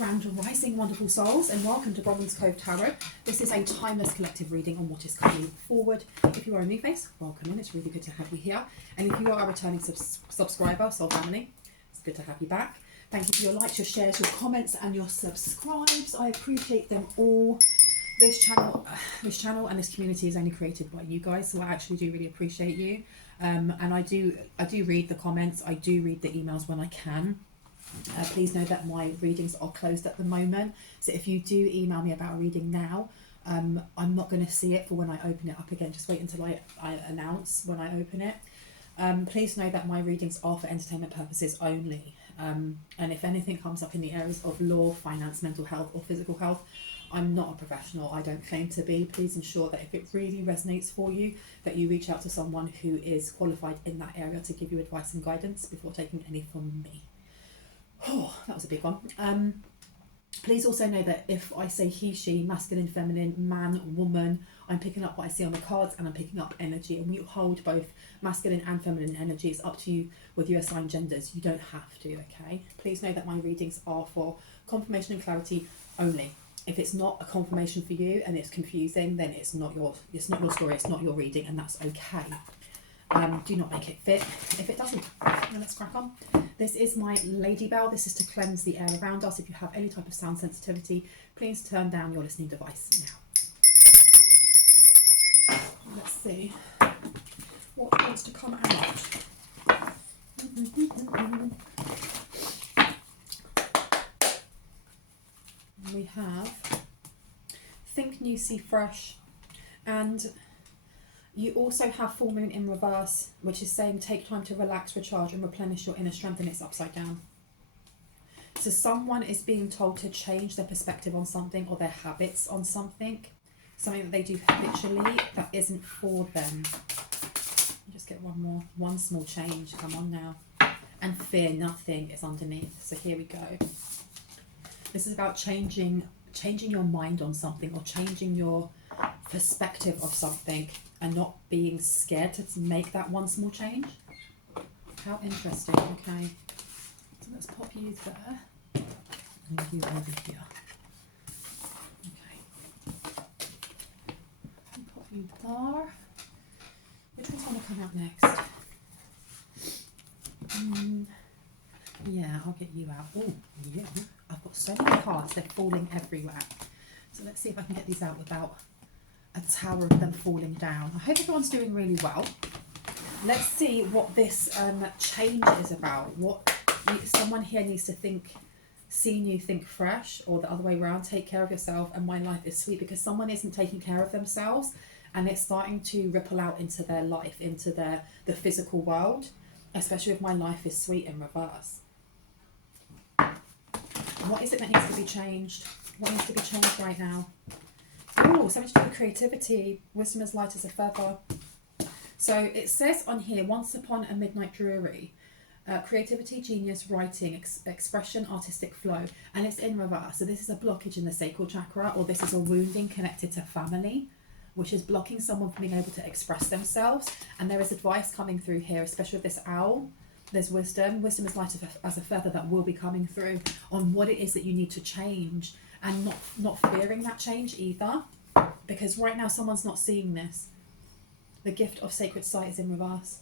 Grand Rising, wonderful souls, and welcome to Bronwen's Cove Tarot. This is a timeless collective reading on what is coming forward. If you are a new face, welcome in. It's really good to have you here. And if you are a returning subscriber, soul family, it's good to have you back. Thank you for your likes, your shares, your comments, and your subscribes. I appreciate them all. This channel and this community is only created by you guys, so I actually do really appreciate you. And I do read the comments. I do read the emails when I can. Please know that my readings are closed at the moment, so if you do email me about a reading now, I'm not going to see it for when I open it up again. Just wait until I announce when I open it. Please know that my readings are for entertainment purposes only, and if anything comes up in the areas of law, finance, mental health or physical health, I'm not a professional. I don't claim to be. Please ensure that if it really resonates for you, that you reach out to someone who is qualified in that area to give you advice and guidance before taking any from me. Oh, that was a big one. Please also know that if I say he, she, masculine, feminine, man, woman, I'm picking up what I see on the cards and I'm picking up energy. And we hold both masculine and feminine energy. It's up to you with your assigned genders. You don't have to, okay? Please know that my readings are for confirmation and clarity only. If it's not a confirmation for you and it's confusing, then it's not your story, it's not your reading, and that's okay. Do not make it fit if it doesn't. Now let's crack on. This is my lady bell. This is to cleanse the air around us. If you have any type of sound sensitivity, please turn down your listening device now. Let's see what wants to come out. We have think new, see fresh, and you also have full moon in reverse, which is saying take time to relax, recharge and replenish your inner strength, and it's upside down. So someone is being told to change their perspective on something or their habits on something that they do habitually that isn't for them. Just get one small change. Come on now. And fear nothing is underneath. So here we go. This is about changing your mind on something or changing your perspective of something and not being scared to make that one small change. How interesting. Okay, so let's pop you there and you over here. Okay, and pop you there. Which one's going to come out next? Yeah, I'll get you out. Oh, yeah. I've got so many cards, they're falling everywhere. So let's see if I can get these out without a tower of them falling down. I hope everyone's doing really well. Let's see what this change is about. Someone here needs to see new, think fresh, or the other way around, take care of yourself and my life is sweet, because someone isn't taking care of themselves and it's starting to ripple out into their life, into the physical world, especially if my life is sweet in reverse. What is it that needs to be changed? What needs to be changed right now? Oh, something to do with creativity. Wisdom as light as a feather. So it says on here, once upon a midnight dreary, creativity, genius, writing, expression, artistic flow, and it's in reverse. So this is a blockage in the sacral chakra, or this is a wounding connected to family, which is blocking someone from being able to express themselves. And there is advice coming through here, especially with this owl. There's wisdom is light as a feather that will be coming through on what it is that you need to change, and not fearing that change either, because right now someone's not seeing this. The gift of sacred sight is in reverse.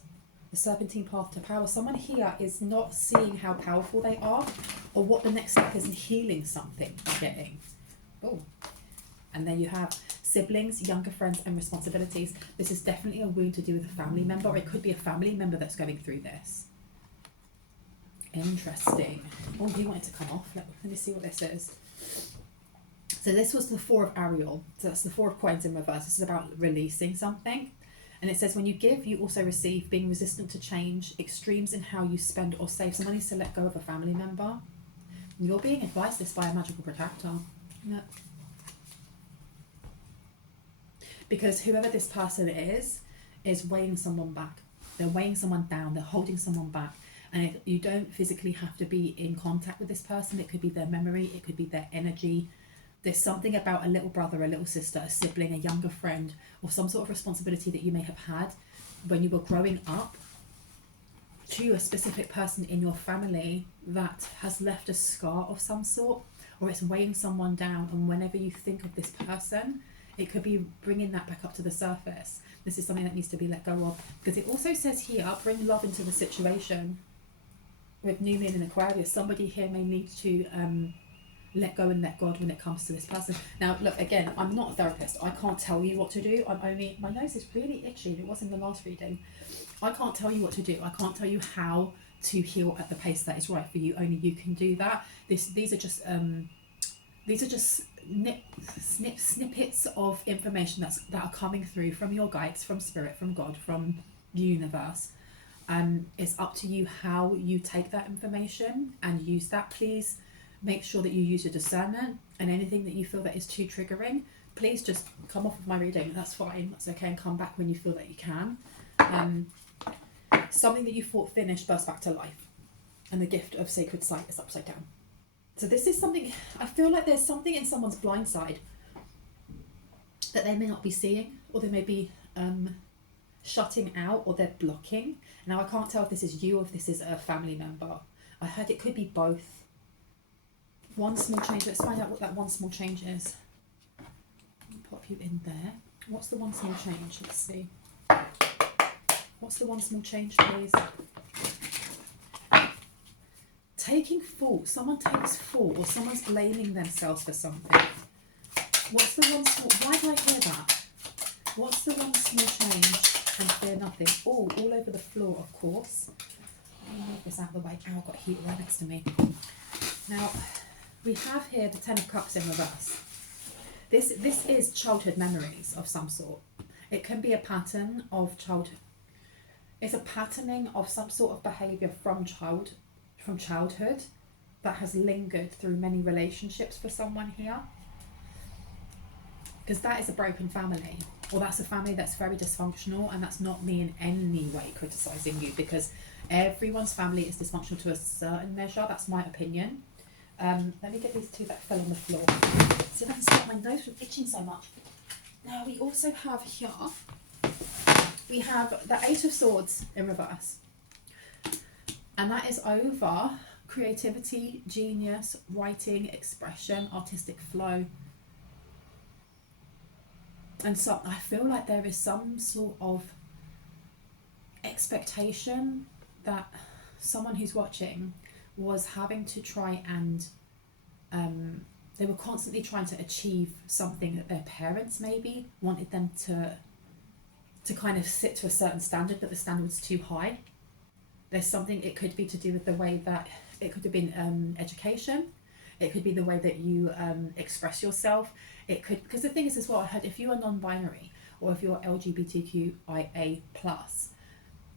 The serpentine path to power. Someone here is not seeing how powerful they are or what the next step is in healing something they're getting. Oh, and there you have siblings, younger friends and responsibilities. This is definitely a wound to do with a family member, or it could be a family member that's going through this. Interesting. Oh, he wanted to come off. Let me see what this is. So this was the Four of Ariel. So that's the Four of Coins in reverse. This is about releasing something. And it says, when you give, you also receive, being resistant to change, extremes in how you spend or save. Someone needs to let go of a family member. You're being advised this by a magical protector. Yeah. Because whoever this person is weighing someone back. They're weighing someone down. They're holding someone back. And you don't physically have to be in contact with this person. It could be their memory. It could be their energy. There's something about a little brother, a little sister, a sibling, a younger friend, or some sort of responsibility that you may have had when you were growing up to a specific person in your family that has left a scar of some sort, or it's weighing someone down, and whenever you think of this person, it could be bringing that back up to the surface. This is something that needs to be let go of, because it also says here, bring love into the situation. With New Moon in Aquarius, somebody here may need to let go and let God when it comes to this person. Now, look, again, I'm not a therapist. I can't tell you what to do. My nose is really itchy. It was in the last reading. I can't tell you what to do. I can't tell you how to heal at the pace that is right for you. Only you can do that. These are just snippets of information that are coming through from your guides, from spirit, from God, from the universe. It's up to you how you take that information and use that. Please make sure that you use your discernment, and anything that you feel that is too triggering, please just come off of my reading. That's fine, that's okay, and come back when you feel that you can. Something that you thought finished burst back to life, and the gift of sacred sight is upside down. So this is something, I feel like there's something in someone's blind side that they may not be seeing, or they may be shutting out, or they're blocking. Now I can't tell if this is you or if this is a family member. I heard it could be both. One small change. Let's find out what that one small change is. Pop you in there. What's the one small change? Let's see. What's the one small change, please? Taking fault. Someone takes fault, or someone's blaming themselves for something. What's the one small... Why do I hear that? What's the one small change? And fear nothing. Oh, all over the floor, of course. Let me move this out of the way. Ow, I've got heat right next to me. Now, we have here the Ten of Cups in reverse. This is childhood memories of some sort. It can be a pattern of childhood. It's a patterning of some sort of behaviour from childhood that has lingered through many relationships for someone here. Because that is a broken family, or that's a family that's very dysfunctional, and that's not me in any way criticising you, because everyone's family is dysfunctional to a certain measure. That's my opinion. Let me get these two that fell on the floor. See if I can stop my nose from itching so much. Now we also have here, we have the Eight of Swords in reverse. And that is over creativity, genius, writing, expression, artistic flow. And so I feel like there is some sort of expectation that someone who's watching was having to try and they were constantly trying to achieve something that their parents maybe wanted them to kind of sit to a certain standard, but the standard was too high. There's something, it could be to do with the way that, it could have been education, it could be the way that you express yourself, it could, because the thing is as well, I heard if you are non-binary, or if you're LGBTQIA+,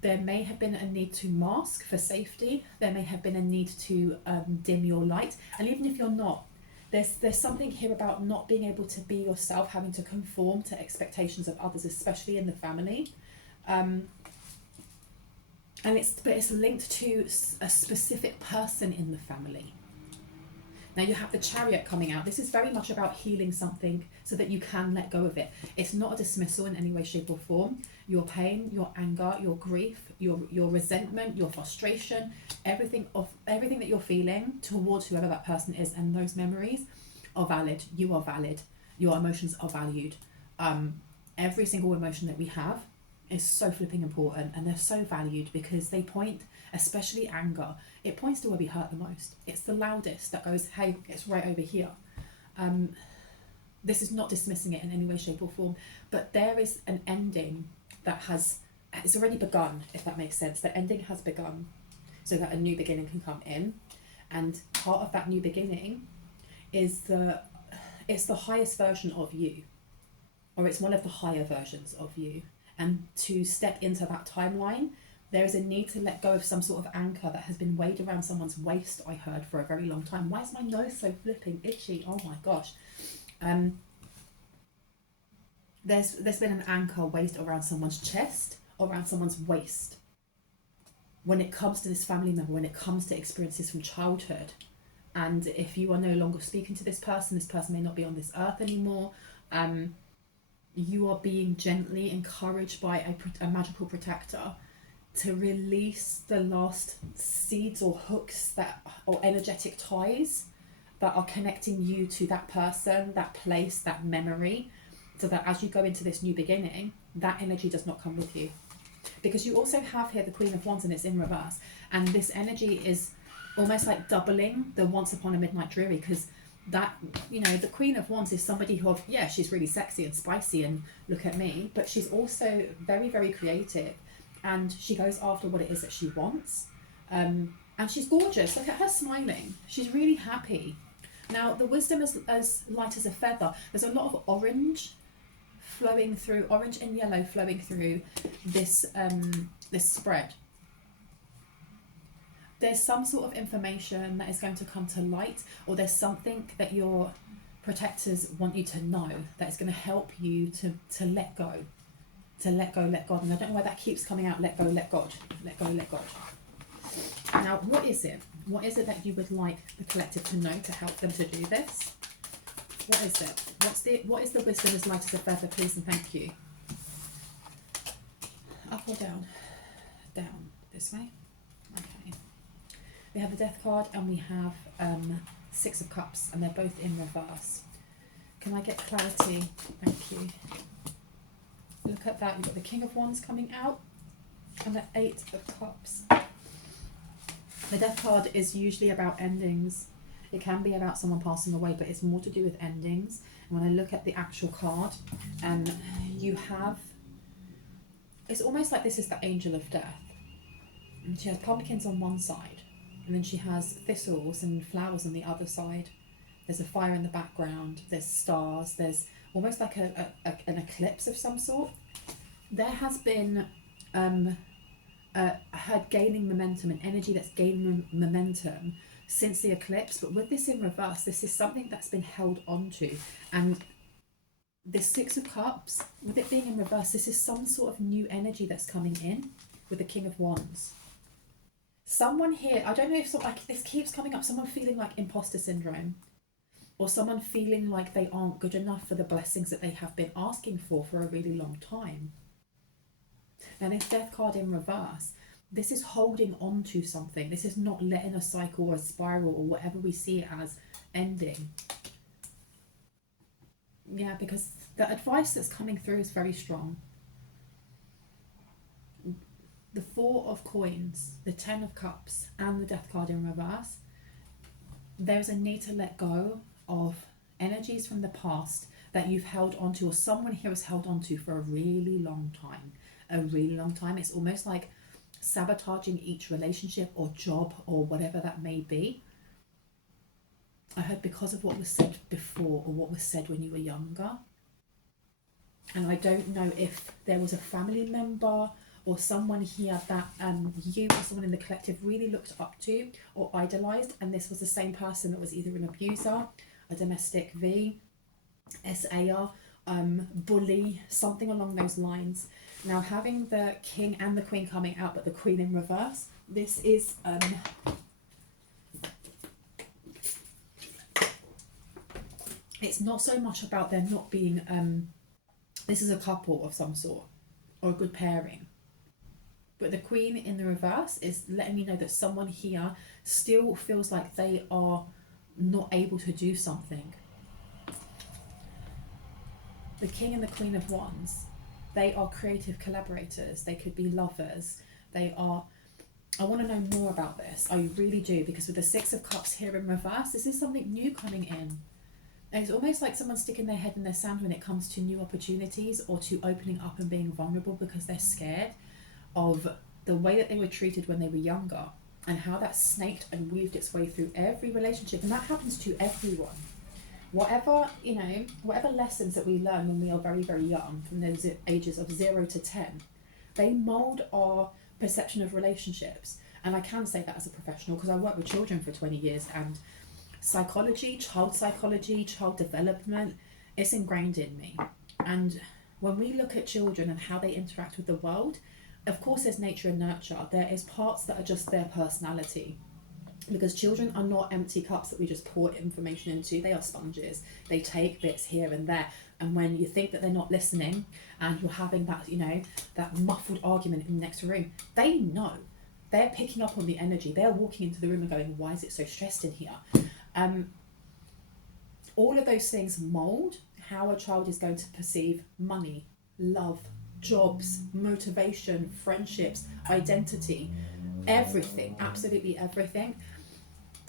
there may have been a need to mask for safety, there may have been a need to dim your light, and even if you're not, there's something here about not being able to be yourself, having to conform to expectations of others, especially in the family. And it's linked to a specific person in the family. Now you have the Chariot coming out. This is very much about healing something so that you can let go of it. It's not a dismissal in any way, shape or form. Your pain, your anger, your grief, your resentment, your frustration, everything that you're feeling towards whoever that person is, and those memories are valid. You are valid. Your emotions are valued. Every single emotion that we have is so flipping important, and they're so valued because they point, especially anger, it points to where we hurt the most. It's the loudest that goes, hey, it's right over here. This is not dismissing it in any way, shape or form, but there is an ending that it's already begun, if that makes sense. The ending has begun so that a new beginning can come in, and part of that new beginning is it's the highest version of you, or it's one of the higher versions of you. And to step into that timeline, there is a need to let go of some sort of anchor that has been weighed around someone's waist, I heard, for a very long time. Why is my nose so flipping itchy? Oh my gosh. There's been an anchor weighed around someone's chest, around someone's waist. When it comes to this family member, when it comes to experiences from childhood, and if you are no longer speaking to this person may not be on this earth anymore, you are being gently encouraged by a magical protector to release the last seeds or hooks or energetic ties that are connecting you to that person, that place, that memory, so that as you go into this new beginning, that energy does not come with you. Because you also have here the Queen of Wands and it's in reverse. And this energy is almost like doubling the Once Upon a Midnight Dreary, because that, you know, the Queen of Wands is somebody who, yeah, she's really sexy and spicy and look at me, but she's also very, very creative, and she goes after what it is that she wants. And she's gorgeous. Look at her smiling. She's really happy. Now, the wisdom is as light as a feather. There's a lot of orange flowing through, orange and yellow flowing through this this spread. There's some sort of information that is going to come to light, or there's something that your protectors want you to know that is going to help you to let go. To let go, let God. And I don't know why that keeps coming out. Let go, let God. Let go, let God. Now, what is it? What is it that you would like the collective to know to help them to do this? What is it? What is the wisdom as light as a feather, please and thank you? Up or down? Down. This way? Okay. We have the Death card and we have Six of Cups, and they're both in reverse. Can I get clarity? Thank you. Look at that. You've got the King of Wands coming out and the Eight of Cups. The Death card is usually about endings. It can be about someone passing away, but it's more to do with endings. And when I look at the actual card, you have, it's almost like this is the Angel of Death. And she has pumpkins on one side, and then she has thistles and flowers on the other side. There's a fire in the background, there's stars, there's almost like an eclipse of some sort. There has been her gaining momentum, an energy that's gaining momentum since the eclipse, but with this in reverse, this is something that's been held onto. And this Six of Cups, with it being in reverse, this is some sort of new energy that's coming in with the King of Wands. Someone here, I don't know if like this keeps coming up, someone feeling like imposter syndrome, or someone feeling like they aren't good enough for the blessings that they have been asking for a really long time. Now this Death card in reverse, this is holding on to something. This is not letting a cycle or a spiral or whatever we see it as ending. Yeah, because the advice that's coming through is very strong. The Four of Coins, the Ten of Cups, and the Death card in reverse. There's a need to let go of energies from the past that you've held onto, or someone here has held onto for a really long time. A really long time. It's almost like sabotaging each relationship or job or whatever that may be. I heard because of what was said before, or what was said when you were younger. And I don't know if there was a family member or someone here that you or someone in the collective really looked up to or idolized, and this was the same person that was either an abuser, a domestic V, SAR, bully, something along those lines. Now, having the King and the Queen coming out, but the Queen in reverse, this is it's not so much about there not being this is a couple of some sort or a good pairing, but the Queen in the reverse is letting me know that someone here still feels like they are not able to do something. The King and the Queen of Wands, they are creative collaborators. They could be lovers. They are, I want to know more about this. I really do, because with the Six of Cups here in reverse, this is something new coming in. And it's almost like someone sticking their head in the sand when it comes to new opportunities or to opening up and being vulnerable, because they're scared of the way that they were treated when they were younger and how that snaked and weaved its way through every relationship. And that happens to everyone. Whatever, you know, whatever lessons that we learn when we are very, very young, from those ages of 0 to 10, they mould our perception of relationships. And I can say that as a professional, because I worked with children for 20 years, and psychology, child development, it's ingrained in me. And when we look at children and how they interact with the world, of course there's nature and nurture. There is parts that are just their personality. Because children are not empty cups that we just pour information into. They are sponges. They take bits here and there. And when you think that they're not listening and you're having that, you know, that muffled argument in the next room, they know. They're picking up on the energy. They're walking into the room and going, why is it so stressed in here? all of those things mold how a child is going to perceive money, love, jobs, motivation, friendships, identity, everything, absolutely everything.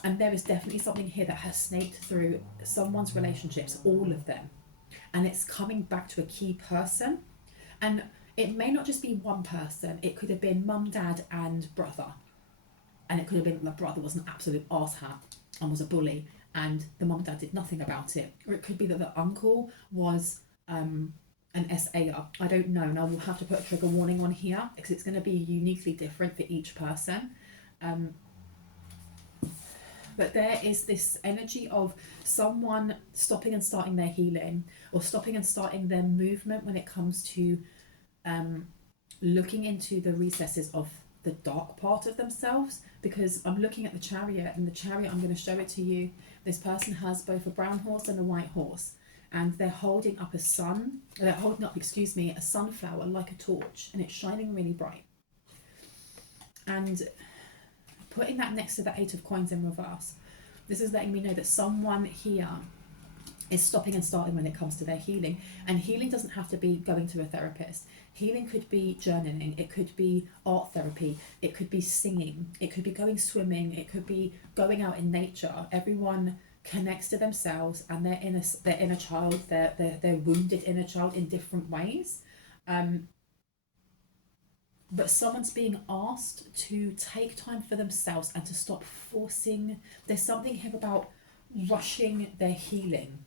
And there is definitely something here that has snaked through someone's relationships, all of them. And it's coming back to a key person. And it may not just be one person. It could have been mum, dad, and brother. And it could have been the brother was an absolute arsehat and was a bully, and the mum and dad did nothing about it. Or it could be that the uncle was an SAer. I don't know, and I will have to put a trigger warning on here because it's going to be uniquely different for each person. But there is this energy of someone stopping and starting their healing, or stopping and starting their movement when it comes to looking into the recesses of the dark part of themselves. Because I'm looking at the Chariot, and the Chariot, I'm going to show it to you. This person has both a brown horse and a white horse, and they're holding up a sunflower like a torch, and it's shining really bright. And putting that next to the 8 of coins in reverse, this is letting me know that someone here is stopping and starting when it comes to their healing. And healing doesn't have to be going to a therapist. Healing could be journaling, it could be art therapy, it could be singing, it could be going swimming, it could be going out in nature. Everyone connects to themselves and their inner child, their wounded inner child in different ways. But someone's being asked to take time for themselves and to stop forcing. There's something here about rushing their healing.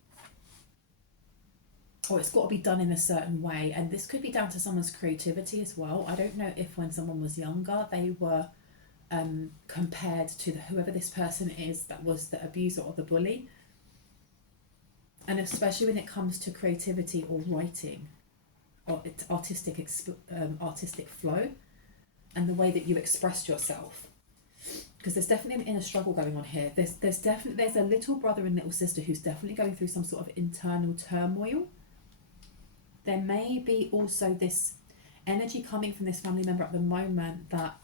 Or it's got to be done in a certain way. And this could be down to someone's creativity as well. I don't know if when someone was younger, they were compared to whoever this person is that was the abuser or the bully. And especially when it comes to creativity or writing, or artistic flow, and the way that you expressed yourself, because there's definitely an inner struggle going on here. There's a little brother and little sister who's definitely going through some sort of internal turmoil. There may be also this energy coming from this family member at the moment that,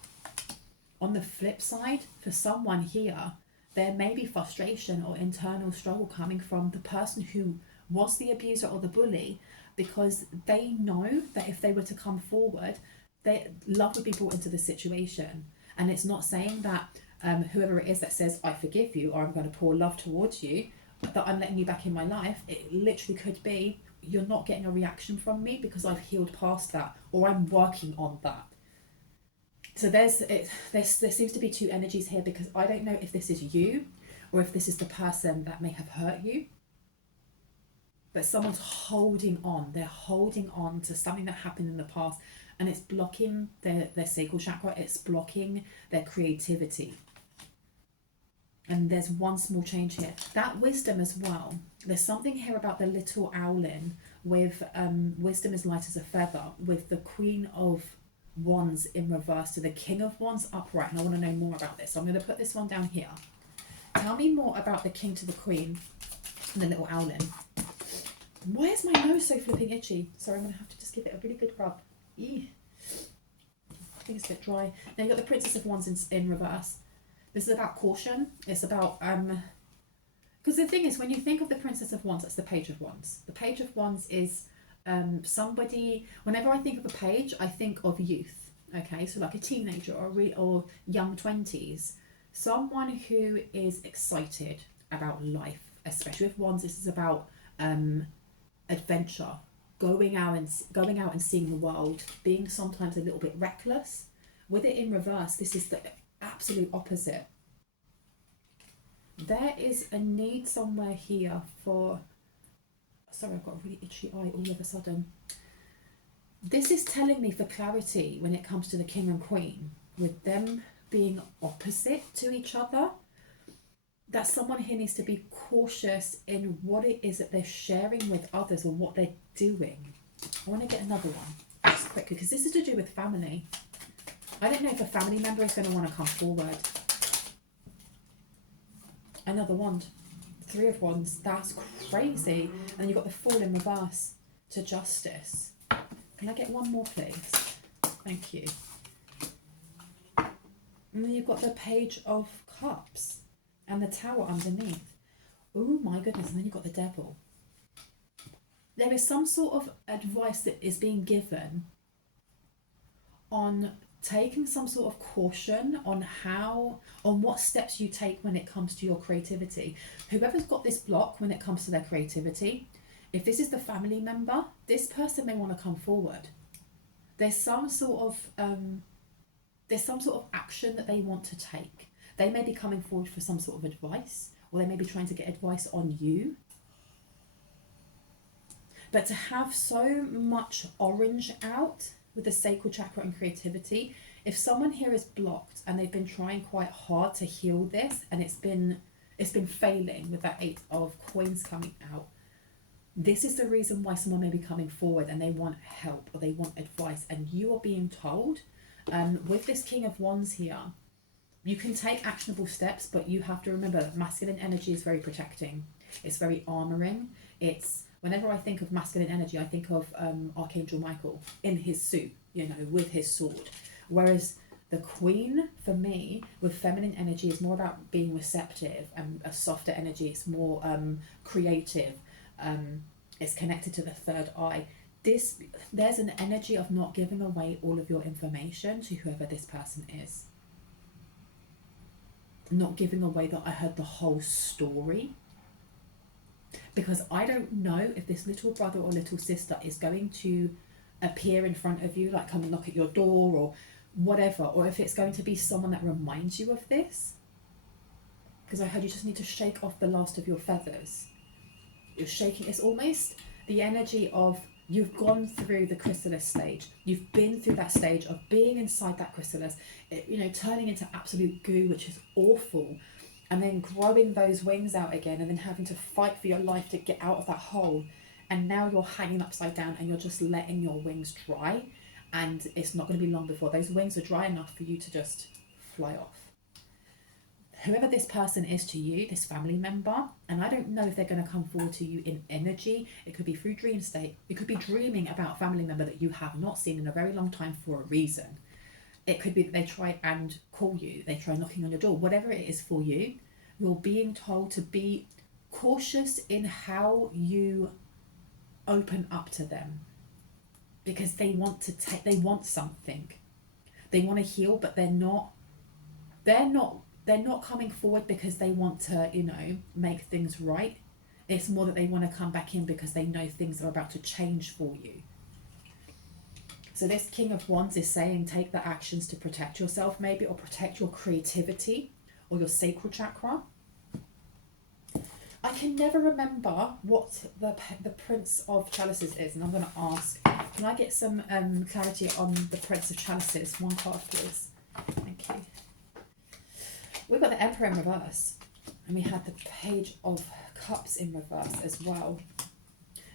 on the flip side, for someone here, there may be frustration or internal struggle coming from the person who was the abuser or the bully, because they know that if they were to come forward, love would be brought into the situation. And it's not saying that whoever it is that says, I forgive you, or I'm going to pour love towards you, that I'm letting you back in my life. It literally could be, you're not getting a reaction from me because I've healed past that, or I'm working on that. So there seems to be two energies here, because I don't know if this is you or if this is the person that may have hurt you. But someone's holding on. They're holding on to something that happened in the past, and it's blocking their sacral chakra. It's blocking their creativity. And there's one small change here. That wisdom as well. There's something here about the little owlin with wisdom is light as a feather, with the Queen of Wands in reverse to the King of Wands upright. And I want to know more about this. So I'm going to put this one down here. Tell me more about the King to the Queen and the little owlin. Why is my nose so flipping itchy? Sorry, I'm going to have to just give it a really good rub. Eeh. I think it's a bit dry. Now you've got the Princess of Wands in reverse. This is about caution. It's about, because the thing is, when you think of the Princess of Wands, that's the Page of Wands. The Page of Wands is somebody, whenever I think of a page, I think of youth. Okay, so like a teenager or young 20s. Someone who is excited about life, especially with Wands. This is about adventure, going out and seeing the world, being sometimes a little bit reckless. With it in reverse, this is the absolute opposite. There is a need somewhere here for, sorry, I've got a really itchy eye all of a sudden. This is telling me for clarity when it comes to the King and Queen, with them being opposite to each other, that someone here needs to be cautious in what it is that they're sharing with others or what they're doing. I want to get another one just quickly, because this is to do with family. I don't know if a family member is going to want to come forward. Another wand. 3 of Wands. That's crazy. And then you've got the Fool in reverse to Justice. Can I get one more, please? Thank you. And then you've got the Page of Cups and the Tower underneath. Oh my goodness, and then you've got the devil. There is some sort of advice that is being given on taking some sort of caution on what steps you take when it comes to your creativity. Whoever's got this block when it comes to their creativity, if this is the family member, this person may want to come forward. There's some sort of action that they want to take. They may be coming forward for some sort of advice, or they may be trying to get advice on you. But to have so much orange out with the sacral chakra and creativity, if someone here is blocked and they've been trying quite hard to heal this, and it's been failing with that 8 of coins coming out, this is the reason why someone may be coming forward and they want help or they want advice. And you are being told, with this King of Wands here, you can take actionable steps, but you have to remember that masculine energy is very protecting. It's very armoring. Whenever I think of masculine energy, I think of Archangel Michael in his suit, with his sword. Whereas the Queen, for me, with feminine energy, is more about being receptive, and a softer energy. It's more creative. It's connected to the third eye. There's an energy of not giving away all of your information to whoever this person is. Not giving away that I heard the whole story. Because I don't know if this little brother or little sister is going to appear in front of you, like come and knock at your door or whatever, or if it's going to be someone that reminds you of this. Because I heard you just need to shake off the last of your feathers. You're shaking. It's almost the energy of you've gone through the chrysalis stage. You've been through that stage of being inside that chrysalis, turning into absolute goo, which is awful. And then growing those wings out again, and then having to fight for your life to get out of that hole. And now you're hanging upside down and you're just letting your wings dry. And it's not going to be long before those wings are dry enough for you to just fly off. Whoever this person is to you, this family member, and I don't know if they're going to come forward to you in energy. It could be through dream state. It could be dreaming about a family member that you have not seen in a very long time for a reason. It could be that they try and call you. They try knocking on your door. Whatever it is for you, you're being told to be cautious in how you open up to them. Because they want something. They want to heal, but they're not coming forward because they want to, make things right. It's more that they want to come back in because they know things are about to change for you. So this King of Wands is saying take the actions to protect yourself maybe, or protect your creativity or your sacral chakra. I can never remember what the Prince of Chalices is, and I'm going to ask, can I get some clarity on the Prince of Chalices? One card, please. Thank you. We've got the Emperor in reverse, and we had the Page of Cups in reverse as well.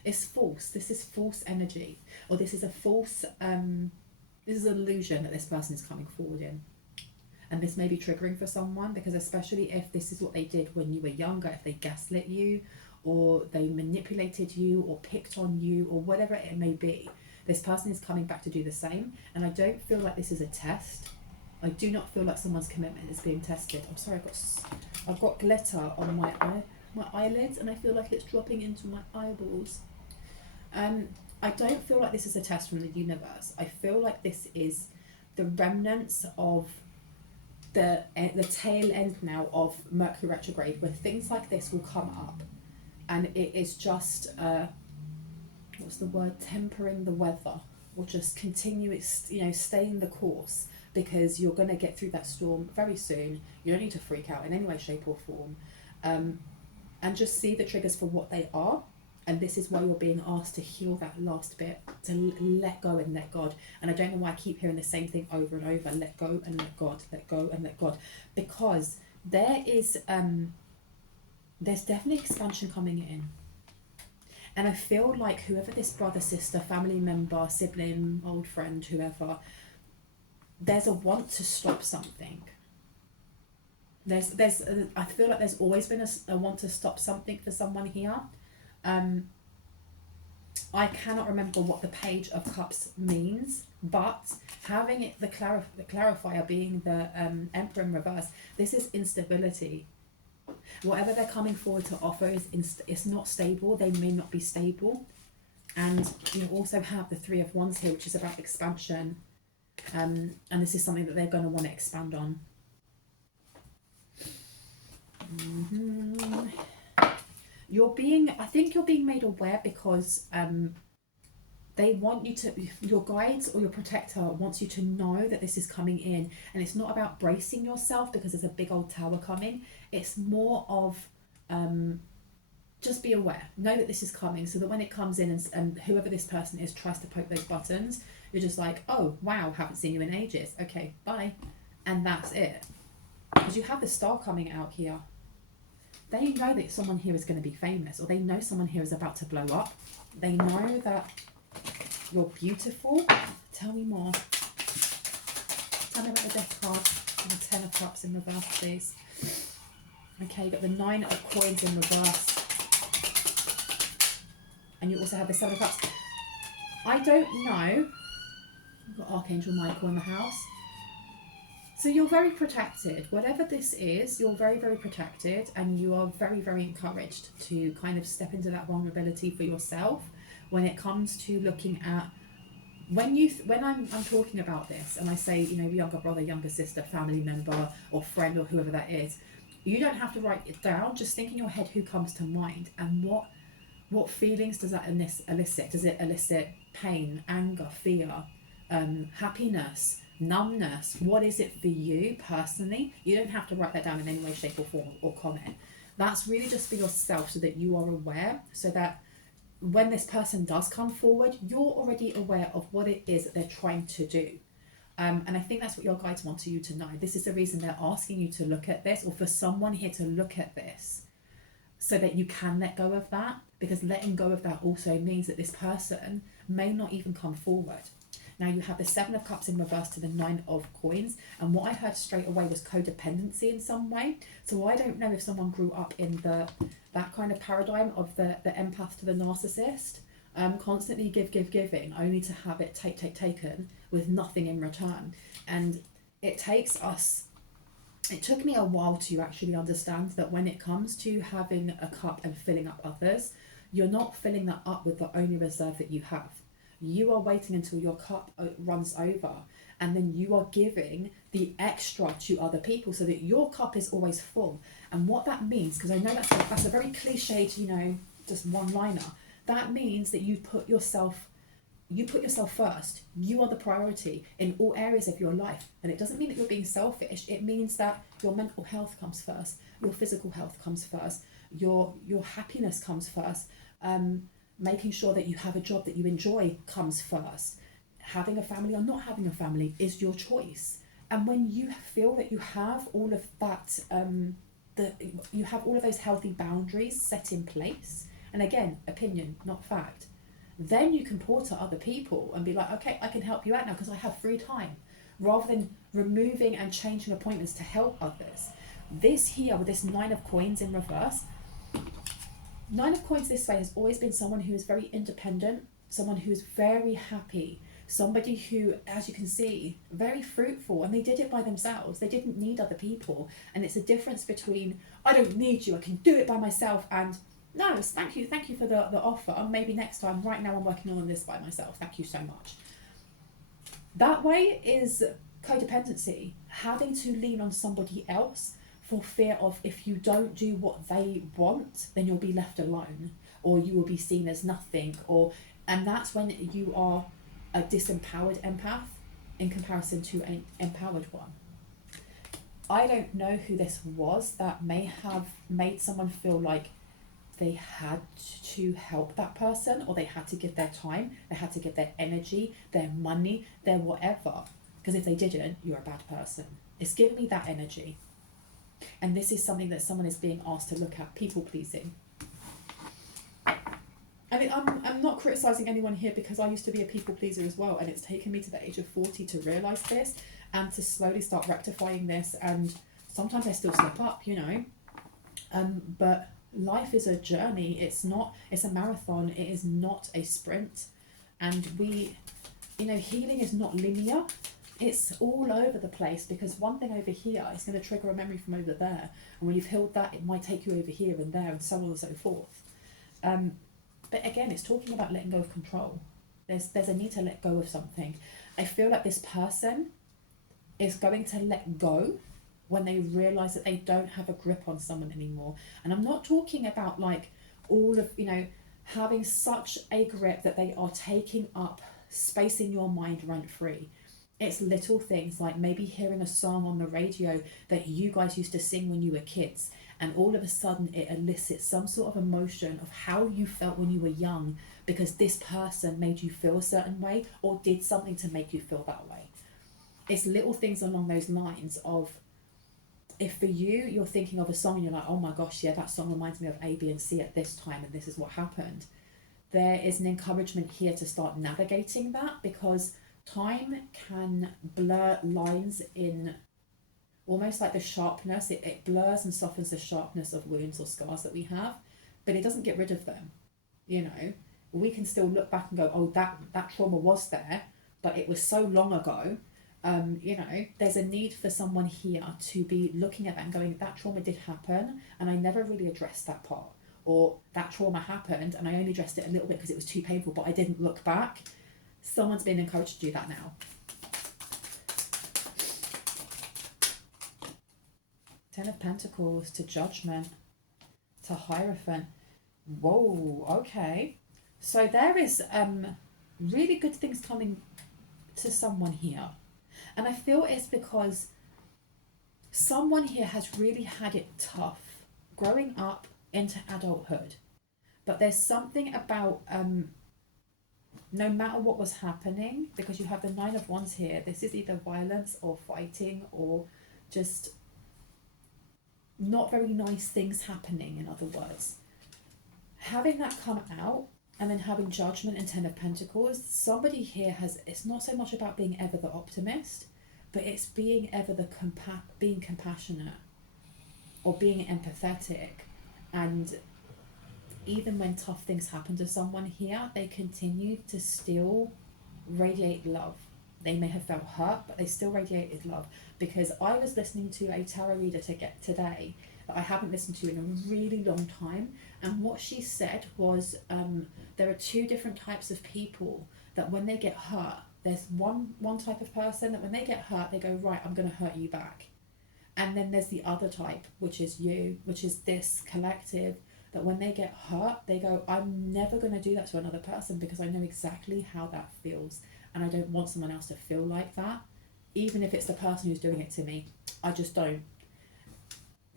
It's false. This is false energy, or this is a false, this is an illusion that this person is coming forward in. And this may be triggering for someone, because especially if this is what they did when you were younger, if they gaslit you, or they manipulated you, or picked on you, or whatever it may be, this person is coming back to do the same. And I don't feel like this is a test. I do not feel like someone's commitment is being tested. I'm sorry, I've got glitter on my eyelids, and I feel like it's dropping into my eyeballs. I don't feel like this is a test from the universe. I feel like this is the remnants of the tail end now of Mercury retrograde, where things like this will come up, and it is just tempering the weather, or just continue staying the course, because you're going to get through that storm very soon. You don't need to freak out in any way, shape or form, and just see the triggers for what they are. And this is why you're being asked to heal that last bit, to let go and let God. And I don't know why I keep hearing the same thing over and over. Let go and let God, let go and let God. Because there's definitely expansion coming in. And I feel like whoever this brother, sister, family member, sibling, old friend, whoever, there's a want to stop something. I feel like there's always been a want to stop something for someone here. I cannot remember what the Page of Cups means, but having it the clarifier being the Emperor in reverse, this is instability. Whatever they're coming forward to offer it's not stable. They may not be stable. And you also have the Three of Wands here, which is about expansion. And this is something that they're going to want to expand on. I think you're being made aware because they want you to, your guides or your protector wants you to know that this is coming in. And it's not about bracing yourself because there's a big old tower coming. It's more of just be aware. Know that this is coming so that when it comes in and whoever this person is tries to poke those buttons, you're just like, oh, wow, haven't seen you in ages. Okay, bye. And that's it. Because you have the Star coming out here. They know that someone here is going to be famous, or they know someone here is about to blow up. They know that you're beautiful. Tell me more. Tell me about the Death card and the Ten of Cups in reverse, please. Okay, you've got the Nine of Coins in reverse. And you also have the Seven of Cups. I don't know. We've got Archangel Michael in the house. So you're very protected. Whatever this is, you're very, very protected, and you are very, very encouraged to kind of step into that vulnerability for yourself when it comes to looking at when I'm talking about this and I say, you know, younger brother, younger sister, family member or friend or whoever that is, you don't have to write it down. Just think in your head who comes to mind and what feelings does that elicit? Does it elicit pain, anger, fear, happiness, numbness? What is it for you personally? You don't have to write that down in any way, shape or form or comment. That's really just for yourself so that you are aware, so that when this person does come forward, you're already aware of what it is that they're trying to do. And I think that's what your guides want you to know. This is the reason they're asking you to look at this, or for someone here to look at this, so that you can let go of that, because letting go of that also means that this person may not even come forward. Now you have the Seven of Cups in reverse to the Nine of Coins, and what I heard straight away was codependency in some way. So I don't know if someone grew up in that kind of paradigm of the empath to the narcissist, constantly giving, only to have it taken with nothing in return. And it took me a while to actually understand that when it comes to having a cup and filling up others, you're not filling that up with the only reserve that you have. You are waiting until your cup runs over, and then you are giving the extra to other people so that your cup is always full. And what that means, because I know that's a very cliched, you know, just one-liner, that means that you put yourself first. You are the priority in all areas of your life. And it doesn't mean that you're being selfish. It means that your mental health comes first, your physical health comes first, your happiness comes first. Making sure that you have a job that you enjoy comes first. Having a family or not having a family is your choice. And when you feel that you have all of that, you have all of those healthy boundaries set in place, and again, opinion, not fact, then you can pour to other people and be like, okay, I can help you out now because I have free time, rather than removing and changing appointments to help others. This here with this Nine of Coins in reverse, Nine of Coins this way has always been someone who is very independent, someone who is very happy, somebody who, as you can see, very fruitful, and they did it by themselves. They didn't need other people. And it's a difference between, I don't need you, I can do it by myself, and no, thank you for the offer, maybe next time, right now I'm working on this by myself, thank you so much. That way is codependency, having to lean on somebody else for fear of, if you don't do what they want, then you'll be left alone, or you will be seen as nothing, and that's when you are a disempowered empath in comparison to an empowered one. I don't know who this was that may have made someone feel like they had to help that person, or they had to give their time, they had to give their energy, their money, their whatever, because if they didn't, you're a bad person. It's giving me that energy. And this is something that someone is being asked to look at, people pleasing. I mean, I'm not criticising anyone here, because I used to be a people pleaser as well, and it's taken me to the age of 40 to realise this and to slowly start rectifying this, and sometimes I still slip up, you know. But life is a journey, it's a marathon, it is not a sprint. And healing is not linear. it's all over the place, because one thing over here is going to trigger a memory from over there, and when you've healed that, it might take you over here and there, and so on and so forth. But again, it's talking about letting go of control. There's a need to let go of something. I feel like this person is going to let go when they realize that they don't have a grip on someone anymore. And I'm not talking about like all of, having such a grip that they are taking up space in your mind rent free. It's little things like maybe hearing a song on the radio that you guys used to sing when you were kids, and all of a sudden it elicits some sort of emotion of how you felt when you were young, because this person made you feel a certain way or did something to make you feel that way. It's little things along those lines of, if for you, you're thinking of a song and you're like, oh my gosh, yeah, that song reminds me of A, B, and C at this time, and this is what happened. There is an encouragement here to start navigating that, because time can blur lines in almost like the sharpness. It blurs and softens the sharpness of wounds or scars that we have, but it doesn't get rid of them. We can still look back and go, oh, that trauma was there, but it was so long ago. There's a need for someone here to be looking at that and going, that trauma did happen and I never really addressed that part, or that trauma happened and I only addressed it a little bit because it was too painful, but I didn't look back. Someone's been encouraged to do that now. Ten of Pentacles to Judgment to Hierophant. Whoa, okay. So there is really good things coming to someone here. And I feel it's because someone here has really had it tough growing up into adulthood. But there's something about no matter what was happening, because you have the Nine of Wands here, this is either violence or fighting or just not very nice things happening, in other words. Having that come out and then having Judgment and Ten of Pentacles, somebody here has, it's not so much about being ever the optimist, but it's being ever the being compassionate or being empathetic. And even when tough things happen to someone here, they continue to still radiate love. They may have felt hurt, but they still radiated love. Because I was listening to a tarot reader today that I haven't listened to in a really long time, and what she said was there are two different types of people that when they get hurt, there's one type of person that when they get hurt, they go, right, I'm going to hurt you back. And then there's the other type, which is you, which is this collective, that when they get hurt, they go, I'm never going to do that to another person because I know exactly how that feels. And I don't want someone else to feel like that, even if it's the person who's doing it to me. I just don't.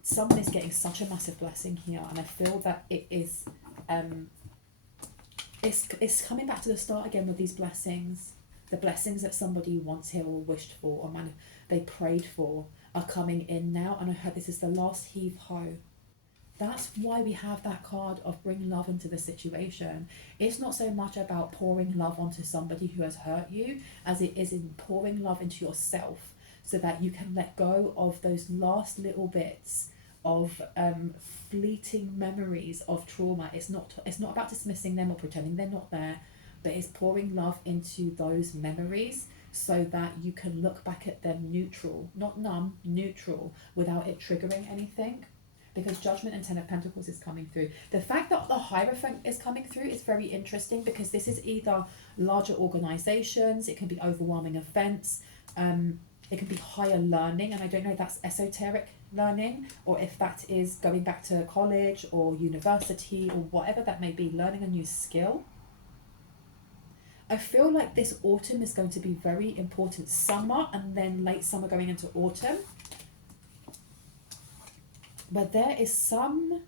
Someone is getting such a massive blessing here, and I feel that it is, it's coming back to the start again with these blessings. The blessings that somebody once here or wished for or they prayed for are coming in now, and I heard this is the last heave-ho. That's why we have that card of bring love into the situation. It's not so much about pouring love onto somebody who has hurt you as it is in pouring love into yourself, so that you can let go of those last little bits of fleeting memories of trauma. It's not about dismissing them or pretending they're not there, but it's pouring love into those memories so that you can look back at them neutral, not numb, neutral, without it triggering anything. Because Judgment and Ten of Pentacles is coming through. The fact that the Hierophant is coming through is very interesting, because this is either larger organizations, it can be overwhelming events, it can be higher learning, and I don't know if that's esoteric learning or if that is going back to college or university or whatever that may be, learning a new skill. I feel like this autumn is going to be very important. Summer and then late summer going into autumn. But there's some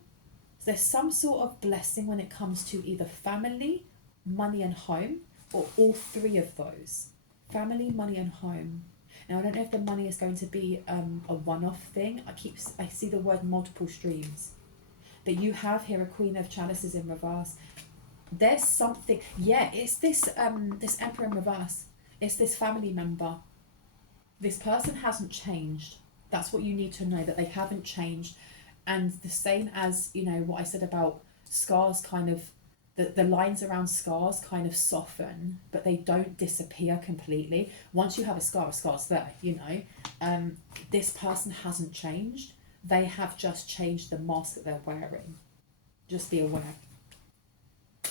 sort of blessing when it comes to either family, money and home, or all three of those. Family, money and home. Now I don't know if the money is going to be a one-off thing. I see the word multiple streams. But you have here a Queen of Chalices in reverse. There's something, yeah, it's this Emperor in reverse. It's this family member. This person hasn't changed. That's what you need to know, that they haven't changed. And the same as, what I said about scars kind of the lines around scars kind of soften, but they don't disappear completely. Once you have a scar's there, you know. This person hasn't changed. They have just changed the mask that they're wearing. Just be aware.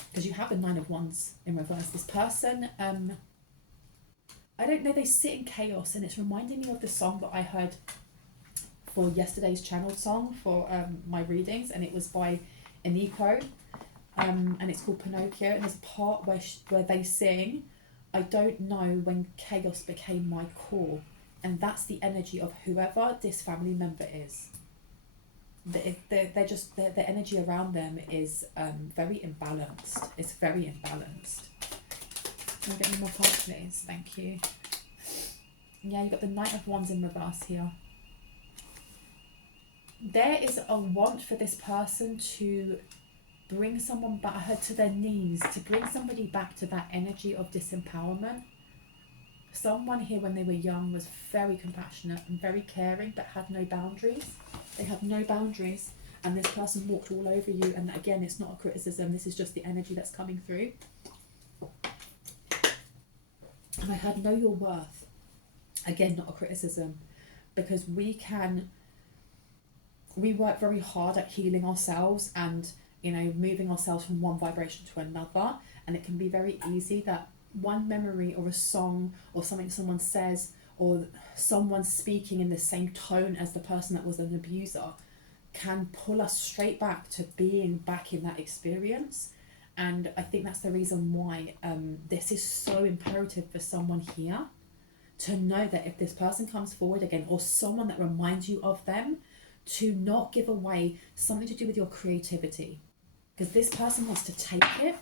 Because you have the 9 of Wands in reverse. This person, I don't know, they sit in chaos, and it's reminding me of the song that I heard for yesterday's channeled song for my readings, and it was by Eniko. And it's called Pinocchio, and there's a part where they sing, I don't know when chaos became my core. And that's the energy of whoever this family member is. They're just, the energy around them is very imbalanced. It's very imbalanced. Can I get me more cards, please? Thank you. Yeah, you've got the Knight of Wands in reverse here. There is a want for this person to bring someone back to their knees, to bring somebody back to that energy of disempowerment. Someone here when they were young was very compassionate and very caring, but had no boundaries. They had no boundaries, and this person walked all over you. And again, it's not a criticism, this is just the energy that's coming through. And I had know your worth. Again, not a criticism, because we work very hard at healing ourselves and, you know, moving ourselves from one vibration to another, and it can be very easy that one memory or a song or something someone says or someone speaking in the same tone as the person that was an abuser can pull us straight back to being back in that experience. And I think that's the reason why this is so imperative for someone here to know that if this person comes forward again, or someone that reminds you of them, to not give away something to do with your creativity. Because this person wants to take it.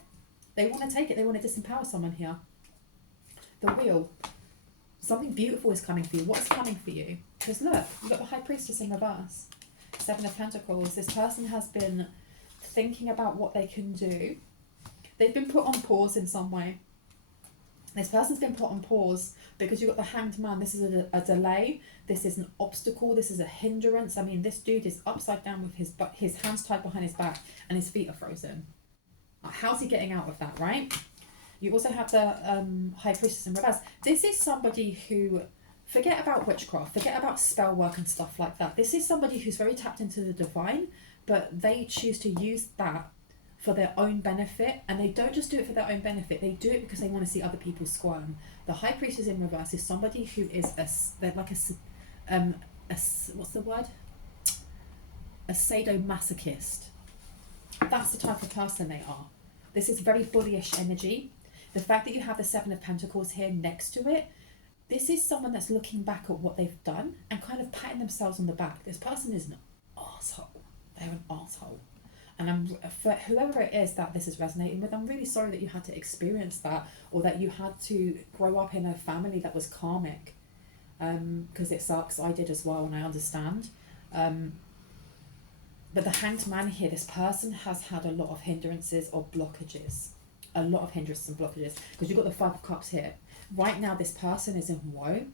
They want to take it. They want to disempower someone here. The Wheel. Something beautiful is coming for you. What's coming for you? Because look, you've got the High Priestess in reverse. 7 of Pentacles. This person has been thinking about what they can do. They've been put on pause in some way. This person's been put on pause because you've got the Hanged Man. This is a delay. This is an obstacle. This is a hindrance. I mean, this dude is upside down with his hands tied behind his back and his feet are frozen. How's he getting out of that, right? You also have the High Priestess in reverse. This is somebody who, forget about witchcraft, forget about spell work and stuff like that. This is somebody who's very tapped into the divine, but they choose to use that for their own benefit, and they don't just do it for their own benefit, they do it because they want to see other people squirm. The High Priestess in reverse is somebody who is they're like what's the word? A sadomasochist. That's the type of person they are. This is very bullyish energy. The fact that you have the 7 of Pentacles here next to it, this is someone that's looking back at what they've done and kind of patting themselves on the back. This person is an arsehole. They're an arsehole. And for whoever it is that this is resonating with, I'm really sorry that you had to experience that, or that you had to grow up in a family that was karmic, because it sucks. I did as well, and I understand. But the Hanged Man here, this person has had a lot of hindrances or blockages. A lot of hindrances and blockages, because you've got the 5 of Cups here. Right now, this person is in woe.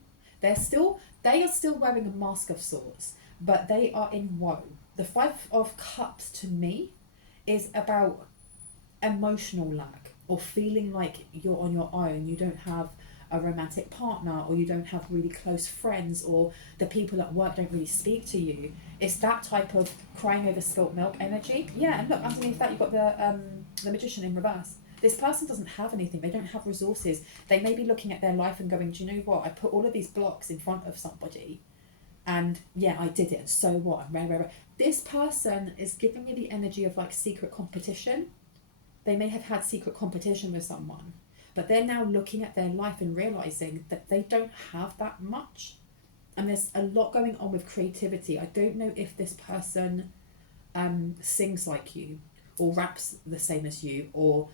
They are still wearing a mask of sorts, but they are in woe. The 5 of Cups to me is about emotional lack, or feeling like you're on your own. You don't have a romantic partner, or you don't have really close friends, or the people at work don't really speak to you. It's that type of crying over spilt milk energy. Yeah, and look, underneath that you've got the Magician in reverse. This person doesn't have anything. They don't have resources. They may be looking at their life and going, do you know what? I put all of these blocks in front of somebody, and yeah, I did it, so what? This person is giving me the energy of like secret competition. They may have had secret competition with someone, but they're now looking at their life and realizing that they don't have that much. And there's a lot going on with creativity. I don't know if this person sings like you, or raps the same as you, or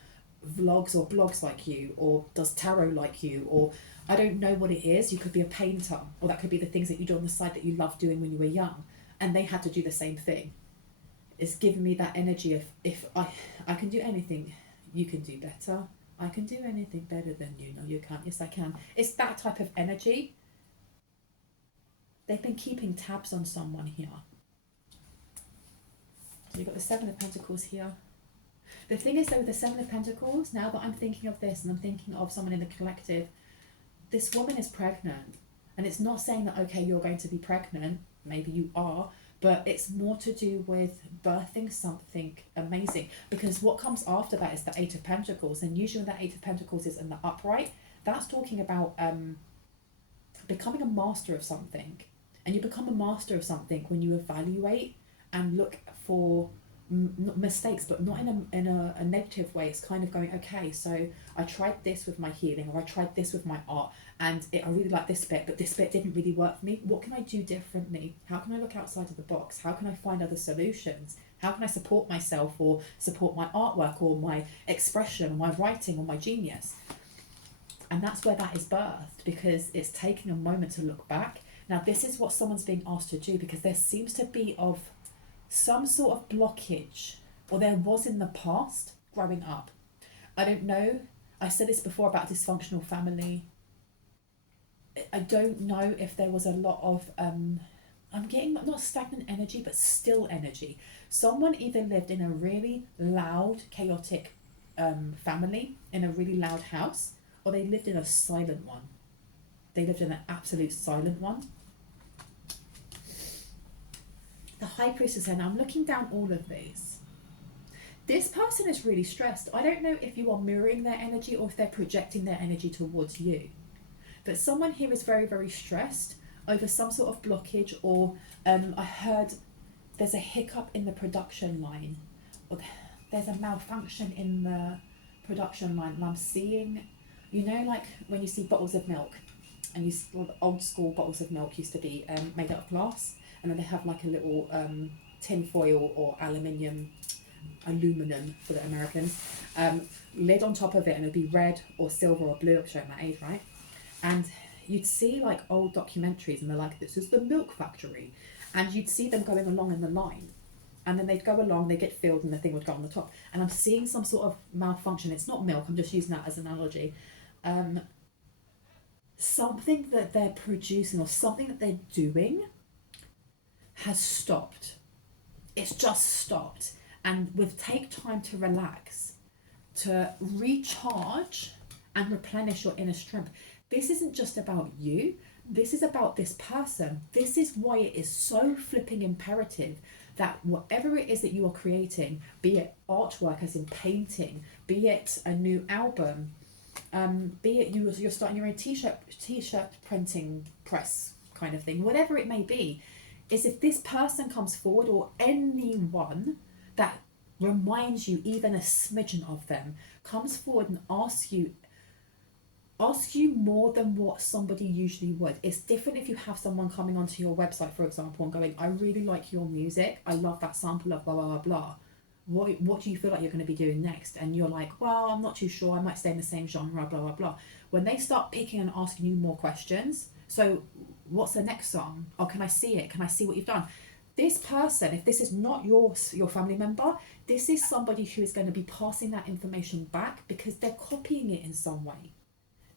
vlogs or blogs like you, or does tarot like you, or I don't know what it is. You could be a painter, or that could be the things that you do on the side that you loved doing when you were young, and they had to do the same thing. It's giving me that energy of, if I can do anything, you can do better. I can do anything better than you. No, you can't. Yes, I can. It's that type of energy. They've been keeping tabs on someone here. So you've got the 7 of Pentacles here. The thing is though, with the Seven of Pentacles, now that I'm thinking of this and I'm thinking of someone in the collective, this woman is pregnant. And it's not saying that, okay, you're going to be pregnant, maybe you are, but it's more to do with birthing something amazing. Because what comes after that is the Eight of Pentacles. And usually when that Eight of Pentacles is in the upright, that's talking about becoming a master of something. And you become a master of something when you evaluate and look for mistakes, but not in a negative way. It's kind of going, okay, so I tried this with my healing, or I tried this with my art, and I really like this bit, but this bit didn't really work for me. What can I do differently? How can I look outside of the box? How can I find other solutions? How can I support myself, or support my artwork, or my expression, or my writing, or my genius? And that's where that is birthed, because it's taking a moment to look back. Now, this is what someone's being asked to do, because there seems to be of some sort of blockage, or there was in the past growing up. I don't know. I said this before about dysfunctional family. I don't know if there was a lot of, I'm getting not stagnant energy, but still energy. Someone either lived in a really loud, chaotic family, in a really loud house, or they lived in a silent one. They lived in an absolute silent one. The High Priestess, and I'm looking down all of these. This person is really stressed. I don't know if you are mirroring their energy or if they're projecting their energy towards you. But someone here is very, very stressed over some sort of blockage, or I heard there's a hiccup in the production line, or there's a malfunction in the production line. And I'm seeing, you know, like when you see bottles of milk, and you old school bottles of milk used to be made out of glass, and then they have like a little tin foil or aluminum for the Americans, lid on top of it, and it'd be red or silver or blue, showing that age, right? And you'd see like old documentaries, and they're like, this is the milk factory, and you'd see them going along in the line, and then they'd go along, they get filled, and the thing would go on the top. And I'm seeing some sort of malfunction. It's not milk, I'm just using that as an analogy. Something that they're producing, or something that they're doing, has stopped. It's just stopped. And take time to relax, to recharge and replenish your inner strength. This isn't just about you. This is about this person. This is why it is so flipping imperative that whatever it is that you are creating, be it artwork as in painting, be it a new album, be it you're starting your own t-shirt printing press kind of thing, whatever it may be, is if this person comes forward, or anyone that reminds you even a smidgen of them comes forward and asks you more than what somebody usually would. It's different if you have someone coming onto your website, for example, and going, I really like your music, I love that sample of blah blah blah blah, what do you feel like you're going to be doing next? And you're like, well, I'm not too sure, I might stay in the same genre, blah blah blah. When they start picking and asking you more questions, so what's the next song? Or can I see it? Can I see what you've done? This person, if this is not your family member, this is somebody who is going to be passing that information back, because they're copying it in some way.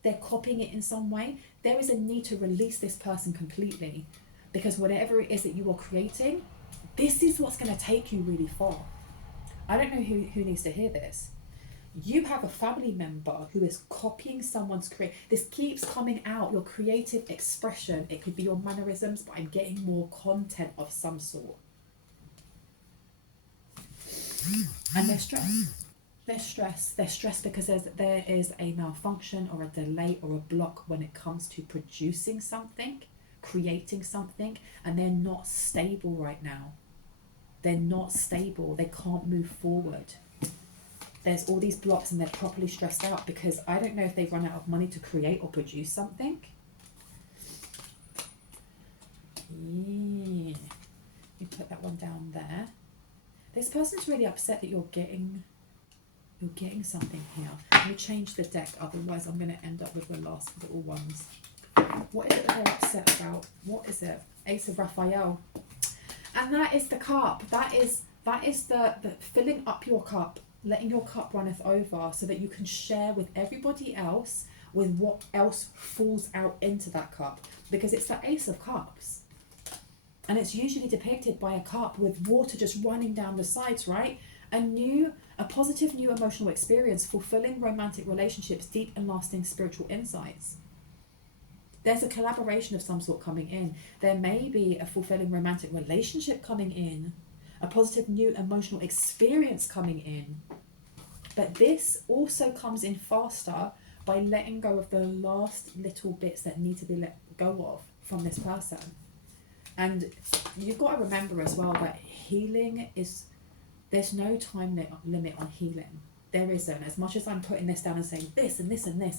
They're copying it in some way. There is a need to release this person completely, because whatever it is that you are creating, this is what's going to take you really far. I don't know who needs to hear this. You have a family member who is copying someone's this keeps coming out, your creative expression. It could be your mannerisms, but I'm getting more content of some sort. And they're stressed. They're stressed because there is a malfunction or a delay or a block when it comes to producing something, creating something, and they're not stable right now. They're not stable. They can't move forward. There's all these blocks, and they're properly stressed out because I don't know if they've run out of money to create or produce something. Yeah. You put that one down there. This person's really upset that you're getting something here. Let me change the deck, otherwise I'm going to end up with the last little ones. What is it that they're upset about? What is it? Ace of Raphael. And that is the cup. That is the filling up your cup, letting your cup runneth over, so that you can share with everybody else with what else falls out into that cup. Because it's the Ace of Cups. And it's usually depicted by a cup with water just running down the sides, right? A positive new emotional experience, fulfilling romantic relationships, deep and lasting spiritual insights. There's a collaboration of some sort coming in. There may be a fulfilling romantic relationship coming in, a positive new emotional experience coming in. But this also comes in faster by letting go of the last little bits that need to be let go of from this person. And you've got to remember as well that healing is, there's no time limit on healing. There isn't. As much as I'm putting this down and saying this and this and this,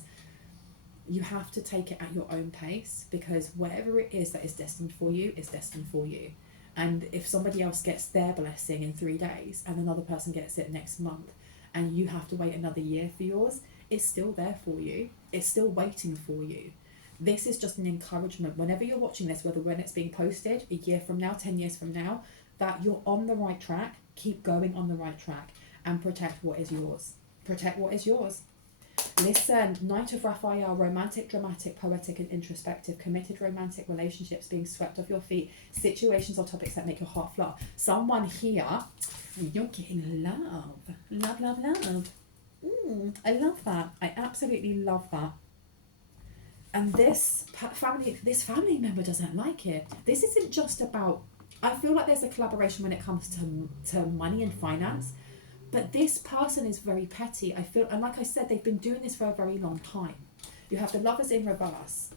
you have to take it at your own pace, because whatever it is that is destined for you is destined for you. And if somebody else gets their blessing in 3 days and another person gets it next month, and you have to wait another year for yours, it's still there for you. It's still waiting for you. This is just an encouragement. Whenever you're watching this, whether when it's being posted a year from now, 10 years from now, that you're on the right track. Keep going on the right track and protect what is yours. Protect what is yours. Listen, Knight of Raphael, romantic, dramatic, poetic and introspective, committed romantic relationships being swept off your feet, situations or topics that make your heart flutter. Someone here, you're getting love. Love, love, love. I love that. I absolutely love that. And this family member doesn't like it. This isn't just about, I feel like there's a collaboration when it comes to money and finance, but this person is very petty. I feel, and like I said, they've been doing this for a very long time. You have the Lovers in reverse.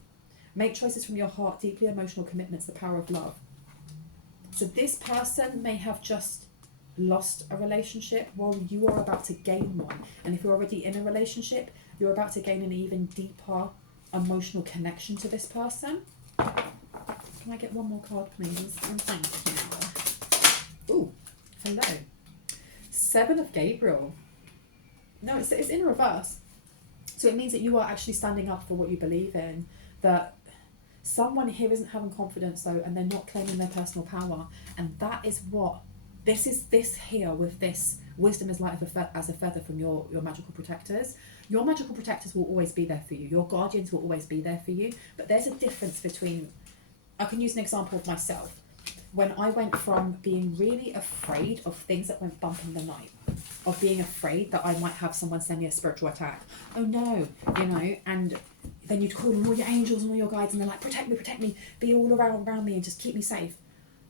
Make choices from your heart, deeply emotional commitments, the power of love. So this person may have just lost a relationship while you are about to gain one. And if you're already in a relationship, you're about to gain an even deeper emotional connection to this person. Can I get one more card, please? And thank you. Ooh, hello. 7 of Gabriel. No, it's in reverse. So it means that you are actually standing up for what you believe in. That someone here isn't having confidence though, and they're not claiming their personal power. And that is what this here with this wisdom is light as a feather from your magical protectors. Your magical protectors will always be there for you. Your guardians will always be there for you. But there's a difference between, I can use an example of myself. When I went from being really afraid of things that went bump in the night, of being afraid that I might have someone send me a spiritual attack. Oh no, and then you'd call on all your angels and all your guides and they're like, protect me, be all around me and just keep me safe.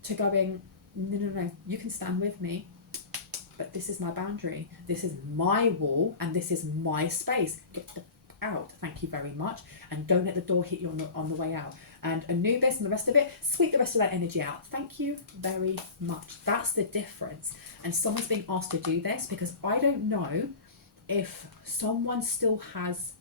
To going, no, you can stand with me, but this is my boundary. This is my wall and this is my space. Get the out, thank you very much. And don't let the door hit you on the way out. And Anubis and the rest of it, sweep the rest of that energy out. Thank you very much. That's the difference. And someone's being asked to do this because I don't know if someone still has,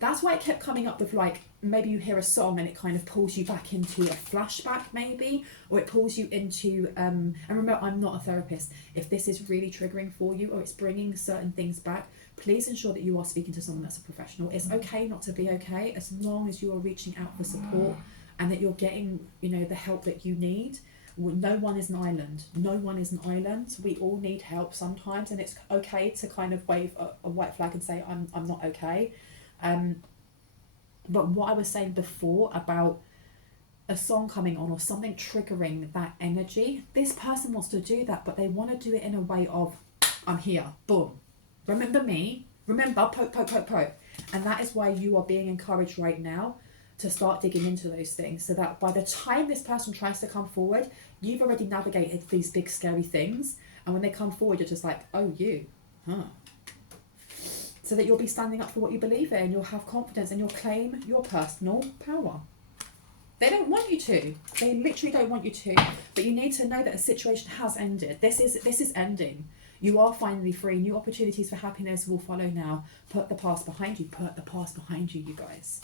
that's why it kept coming up with like, maybe you hear a song and it kind of pulls you back into a flashback maybe, or it pulls you into, and remember, I'm not a therapist. If this is really triggering for you or it's bringing certain things back, please ensure that you are speaking to someone that's a professional. It's okay not to be okay as long as you are reaching out for support and that you're getting, the help that you need. No one is an island. No one is an island. We all need help sometimes, and it's okay to kind of wave a white flag and say, I'm not okay. But what I was saying before about a song coming on or something triggering that energy, this person wants to do that, but they want to do it in a way of, I'm here, boom. Remember me, remember, poke. And that is why you are being encouraged right now to start digging into those things, so that by the time this person tries to come forward, you've already navigated these big scary things. And when they come forward, you're just like, oh, you, huh? So that you'll be standing up for what you believe in, you'll have confidence and you'll claim your personal power. They don't want you to. They literally don't want you to. But you need to know that the situation has ended. This is ending. You are finally free. New opportunities for happiness will follow now. Put the past behind you. Put the past behind you, you guys.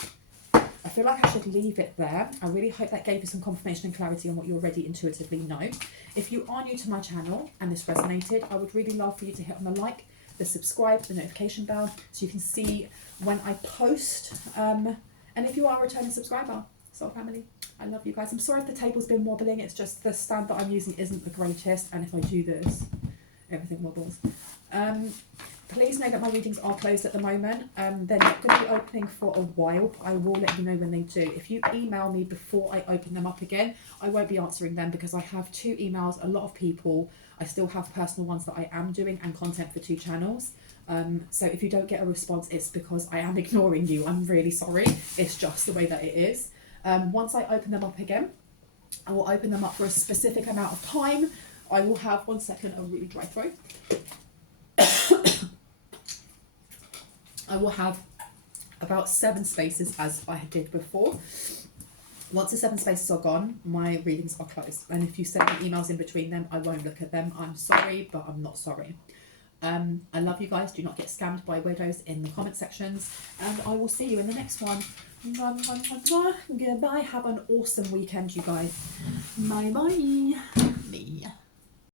I feel like I should leave it there. I really hope that gave you some confirmation and clarity on what you already intuitively know. If you are new to my channel and this resonated, I would really love for you to hit on the like, the subscribe, the notification bell, so you can see when I post. And if you are a returning subscriber, Soul Family, I love you guys. I'm sorry if the table's been wobbling. It's just the stand that I'm using isn't the greatest, and if I do this, everything wobbles. Please know that my readings are closed at the moment. They're not going to be opening for a while, but I will let you know when they do. If you email me before I open them up again, I won't be answering them because I have 2 emails, a lot of people. I still have personal ones that I am doing and content for 2 channels. So if you don't get a response, it's because I am ignoring you. I'm really sorry. It's just the way that it is. Once I open them up again, I will open them up for a specific amount of time. I will have, one second, a really dry throat. I will have about 7 spaces as I did before. Once the 7 spaces are gone, my readings are closed. And if you send me emails in between them, I won't look at them. I'm sorry, but I'm not sorry. I love you guys. Do not get scammed by weirdos in the comment sections. And I will see you in the next one. Goodbye. Have an awesome weekend, you guys. Bye bye.